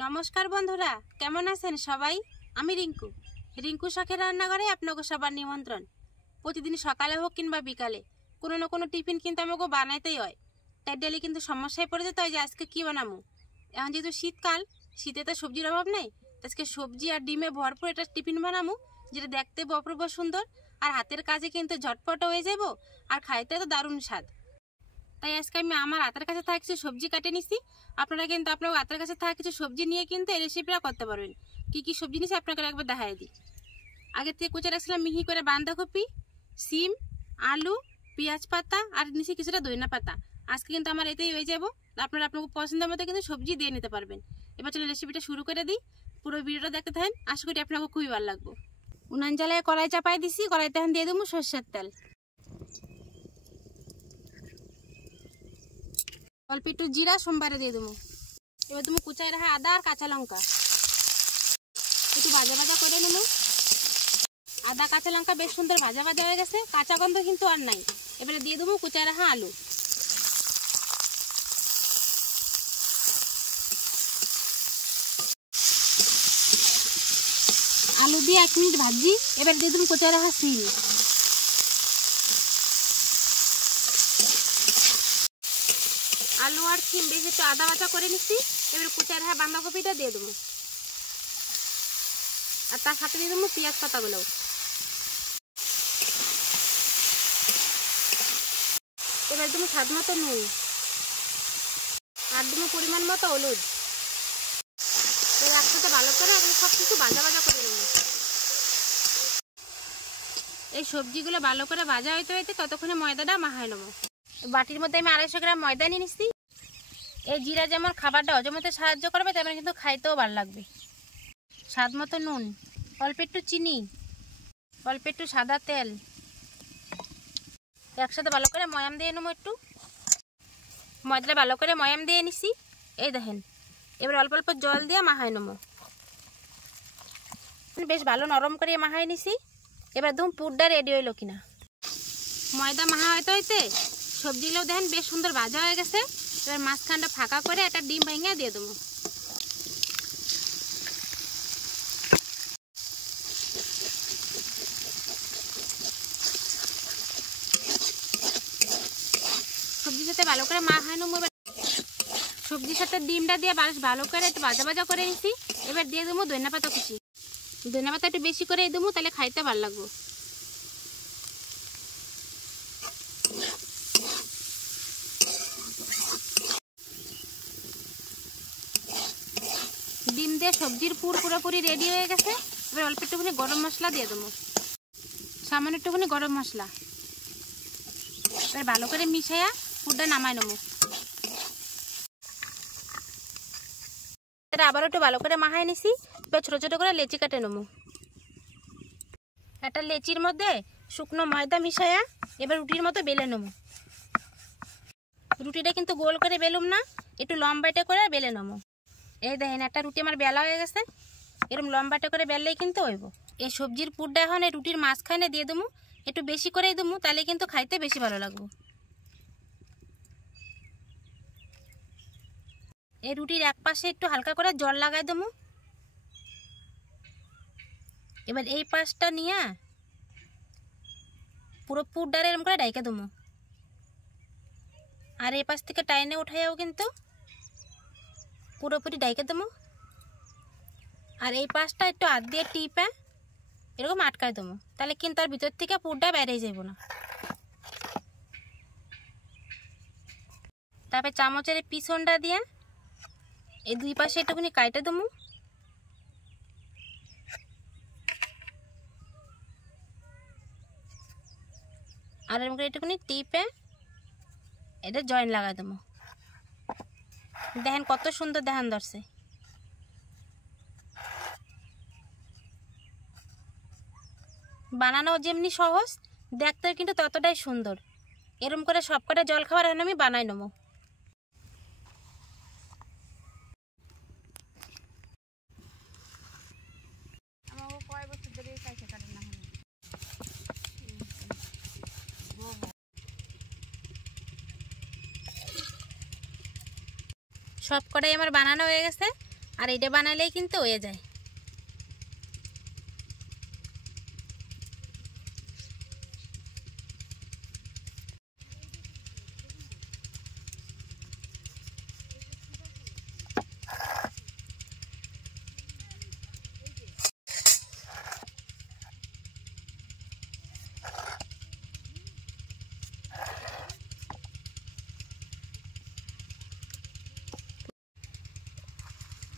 নমস্কার বন্ধুরা, কেমন আছেন সবাই? আমি রিঙ্কু শখের রান্নাঘরে আপনাকে সবার নিমন্ত্রণ। প্রতিদিন সকালে হোক কিংবা বিকালে কোনো না কোনো টিফিন কিন্তু আমাকে বানাইতেই হয়। তাই ডেলি কিন্তু সমস্যায় পড়ে যেতে হয় যে আজকে কী বানাবো। এখন যেহেতু শীতকাল, শীতে তো সবজির অভাব নেই, আজকে সবজি আর ডিমে ভরপুর একটা টিফিন বানাবো, যেটা দেখতে অপূর্ব সুন্দর আর হাতের কাজে কিন্তু ঝটপট হয়ে যাব আর খাইতে তো দারুণ স্বাদ। তাই আজকে আমি আমার হাতের কাছে থাকা কিছু সবজি কাটে নিছি। আপনারা কিন্তু আপনার হাতের কাছে থাকা কিছু সবজি নিয়ে কিন্তু এই রেসিপিটা করতে পারবেন। কি কি সবজি নিছি আপনাকে একবার দেখাই দিই। আগে থেকে কুচে রাখছিলাম মিহি করে বাঁধাকপি, সিম, আলু, পেঁয়াজ পাতা আর নিচে কিছুটা ধনিয়া পাতা। আজকে কিন্তু আমার এতেই হয়ে যাব। আপনারা আপনাকে পছন্দের মতো কিন্তু সবজি দিয়ে নিতে পারবেন। এবার চলে রেসিপিটা শুরু করে দিই। পুরো ভিডিওটা দেখতে থাকেন, আশা করি আপনাকে খুবই ভালো লাগবে। উনান জ্বালায় কড়াই চাপাই দিছি, কড়াইতে এখন দিয়ে দেবো সরষের তেল। অল্প একটু জিরা সোমবারে দিয়ে দেবো। এবার তুমি কুচাই রাখা আদা আর কাঁচা লঙ্কা একটু ভাজা ভাজা করে নেব। আদা কাঁচা লঙ্কা বেশ সুন্দর ভাজা ভাজা হয়ে গেছে, কাঁচা গন্ধ কিন্তু আর নাই। এবারে দিয়ে দেবো কুচাই রাখা আলু। আলু দিয়ে 1 মিনিট ভাজি। এবার দিয়ে দেবো কুচাই রাখা সিম। আলু আর সিম বেশ একটু আদা ভাজা করে নিচ্ছি। এবার কুচাই রাখা বাঁধাকপিটা দিয়ে দেবো আর তার সাথে দিয়ে দেবো পেঁয়াজ পাতাগুলো। এবার দেবো স্বাদ মতো নুন আর দেবো পরিমাণ মতো হলুদ। এবার একসাথে ভালো করে এখন সব কিছু ভাজা ভাজা করে নেব। এই সবজিগুলো ভালো করে ভাজা হইতে হইতে ততক্ষণে ময়দাটা মাখাই নেবো। বাটির মধ্যে আমি 250 গ্রাম ময়দা নিয়ে নিচ্ছি। এই জিরা যেমন খাবারটা হজম হতে সাহায্য করবে, তেমন কিন্তু খাইতেও ভালো লাগবে। স্বাদ মতো নুন, অল্প একটু চিনি, অল্প একটু সাদা তেল, একসাথে ভালো করে ময়াম দিয়ে নেবো। একটু ময়দাটা ভালো করে ময়াম দিয়ে নিছি, এই দেখেন। এবার অল্প অল্প জল দিয়ে মাখাই নেবো। বেশ ভালো নরম করে মাখাই নিছি। এবার দেখুন পুরটা রেডি হইলো কিনা। ময়দা মাখা হইতে হইতে সবজিগুলো দেখেন বেশ সুন্দর ভাজা হয়ে গেছে। এবার মাঝখানটা ফাঁকা করে একটা ডিম ভেঙে দিয়ে দেবো। সবজির সাথে ভালো করে মাখাই নেবো। এবার সবজির সাথে ডিমটা দিয়ে বেশ ভালো করে একটু ভাজা ভাজা করে নিছি। এবার দিয়ে দেবো ধনিয়া পাতা কুচি। ধনিয়া পাতা একটু বেশি করে দেবো, তাহলে খাইতে ভালো লাগবে। ডিম দিয়ে সবজির পুর পুরোপুরি রেডি হয়ে গেছে। এবার অল্প একটুখানি গরম মশলা দিয়ে দেবো, সামান্য একটুখানি গরম মশলা। এবার ভালো করে মিশাইয়া পুরটা নামাই নেবো। এটা আবার একটু ভালো করে মাখাই নিছি। এবার ছোটো ছোটো করে লেচি কাটে নেবো। একটা লেচির মধ্যে শুকনো ময়দা মিশাইয়া এবার রুটির মতো বেলে নেবো। রুটিটা কিন্তু গোল করে বেলুম না, একটু লম্বাটে করে বেলে নেবো। এই দেখেন একটা রুটি আমার বেলা হয়ে গেছে। এরকম লম্বাটে করে বেললেই কিন্তু হইব। এই সবজির পুরটা এখন এই রুটির মাঝখানে দিয়ে দেবো। একটু বেশি করেই দেবো, তাহলে কিন্তু খাইতে বেশি ভালো লাগবে। এই রুটির এক পাশে একটু হালকা করে জল লাগাই দেবো। এবার এই পাশটা নিয়ে পুরো পুরটারে এরকম করে ডাইকে দেবো। আর এই পাশ থেকে টাইনে উঠাইয়াও কিন্তু পুরোপুরি ডাইকে দেবো। আর এই পাশটা একটু হাত দিয়ে টিপে এরকম আটকায় দেবো, তাহলে কিন্তু আর ভিতর থেকে পুরটা বেরিয়ে যাব না। তারপরে চামচের পিছনটা দিয়ে এই দুই পাশে একটুখানি কাটে দেবো। আর এরকম করে একটুখানি টিপে এটা জয়েন লাগাই দেবো। দেখেন কত সুন্দর দেখান ধরছে। বানানো যেমনি সহজ, দেখতে কিন্তু ততটাই সুন্দর। এরকম করে সব কটা জল খাবার আমি বানাই নেবো। সব কটাই আমার বানানো হয়ে গেছে। আর এটা বানালেই কিন্তু হয়ে যায়।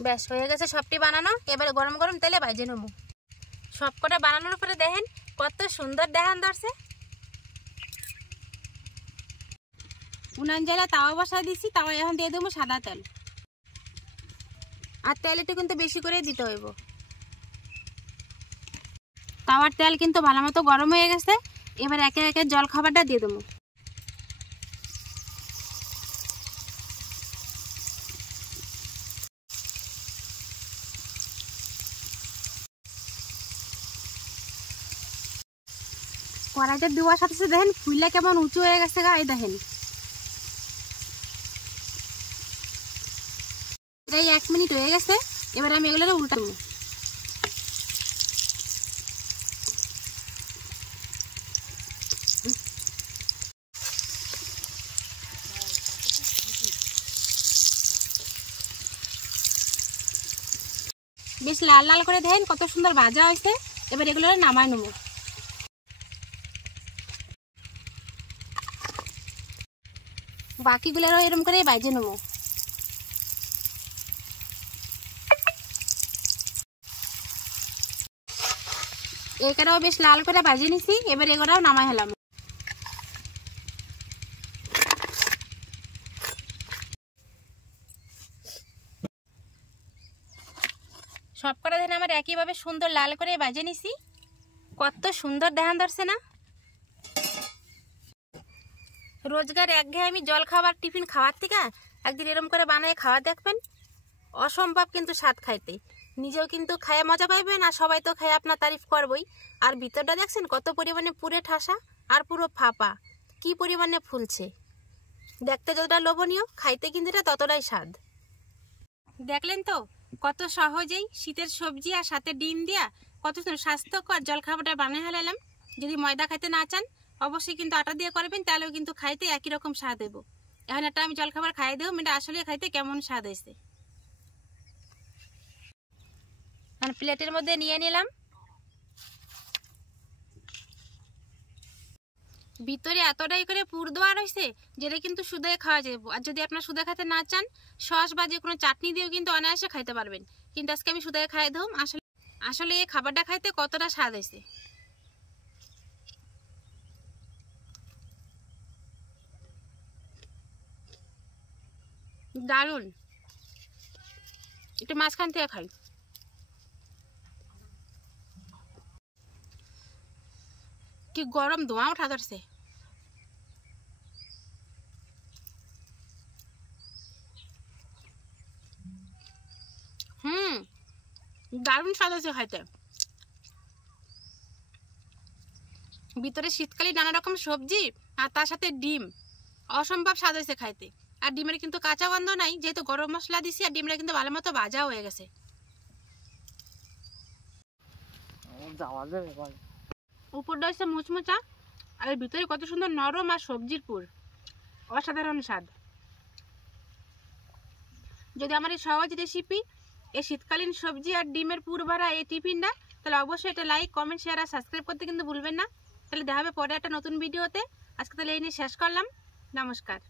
ব্যাস হয়ে গেছে সবটি বানানো। এবারে গরম গরম তেলে ভাজে নেবো। সবকটা বানানোর পরে দেখেন কত সুন্দর দেখান ধরছে। উনান জ্বালা তাওয়া বসা দিছি, তাওয়া এখন দিয়ে দেবো সাদা তেল। আর তেল একটু কিন্তু বেশি করে দিতে হইব। তাওয়ার তেল কিন্তু ভালো মতো গরম হয়ে গেছে। এবার একে একে জল খাবারটা দিয়ে দেবো। কড়াইতে দেওয়ার সাথে সাথে দেখেন ফুলটা কেমন উঁচু হয়ে গেছে গা। এই দেখেন প্রায় 1 মিনিট হয়ে গেছে। এবার আমি এগুলো উল্টাবো। বেশ লাল লাল করে দেখেন কত সুন্দর ভাজা হয়েছে। এবার এগুলো নামাই নেবো। বাকিগুলোরও এরকম করে ভাজে নেবো। এখানেও বেশ লাল করে ভাজে নিছি। এবার এগুলোও নামাই হলাম। সব কটা দেখেন আমার একইভাবে সুন্দর লাল করে ভাজে নিছি। কত সুন্দর দেখান ধরছে না। রোজগার একঘেয়েমি জল খাবার টিফিন খাওয়ার থেকে একদিন এরকম করে বানিয়ে খাওয়া দেখবেন, অসম্ভব কিন্তু স্বাদ খাইতে। নিজেও কিন্তু খাইয়ে মজা পাইবেন, আর সবাই তো খাই আপনার তারিফ করবই। আর ভিতরটা দেখছেন কত পরিমাণে পুরে ঠাসা আর পুরো ফাঁপা, কি পরিমাণে ফুলছে। দেখতে যতটা লোভনীয়, খাইতে কিন্তু এটা ততটাই স্বাদ। দেখলেন তো কত সহজেই শীতের সবজি আর সাথে ডিম দিয়া কত স্বাস্থ্যকর জলখাবারটা বানিয়ে ফেলালাম। যদি ময়দা খাইতে না চান অবশ্যই কিন্তু আটা দিয়ে করবেন, তাহলেও কিন্তু খাইতে একই রকম স্বাদ দেবো। এখন একটা আমি জলখাবার খাইয়ে দেবো, এটা আসলে খাইতে কেমন স্বাদ হয়েছে। প্লেটের মধ্যে নিয়ে নিলাম। ভিতরে এতটাই করে পুর দেওয়া রয়েছে যেটা কিন্তু সুদায় খাওয়া যাবে। আর যদি আপনার সুদা খেতে না চান সস বা যে কোনো চাটনি দিয়েও কিন্তু অনায়াসে খাইতে পারবেন। কিন্তু আজকে আমি সুদায় খাইয়ে দেবো। আসলে এই খাবারটা খাইতে কতটা স্বাদ হয়েছে। দারুণ। একটু মাঝখান থেকে খাই। কি গরম ধোঁয়া উঠা ধরছে। দারুণ স্বাদ হয়েছে খাইতে। ভিতরে শীতকালে নানা রকম সবজি আর তার সাথে ডিম, অসম্ভব স্বাদ হয়েছে খাইতে। আর ডিমের কিন্তু কাঁচা গন্ধ নাই, যেহেতু গরম মশলা দিছি। আর ডিমটা কিন্তু ভালো মতো ভাজা হয়ে গেছে। উপরটা হচ্ছে মুচমুচা, আর ভিতরে কত সুন্দর নরম আর সবজির পুর, অসাধারণ স্বাদ। যদি আমার এই সহজ রেসিপি, এই শীতকালীন সবজি আর ডিমের পুর ভরা এই টিফিনটা, তাহলে অবশ্যই এটা লাইক, কমেন্ট, শেয়ার আর সাবস্ক্রাইব করতে কিন্তু ভুলবেন না। তাহলে দেখা হবে পরে একটা নতুন ভিডিওতে। আজকে তাহলে এই নিয়ে শেষ করলাম। নমস্কার।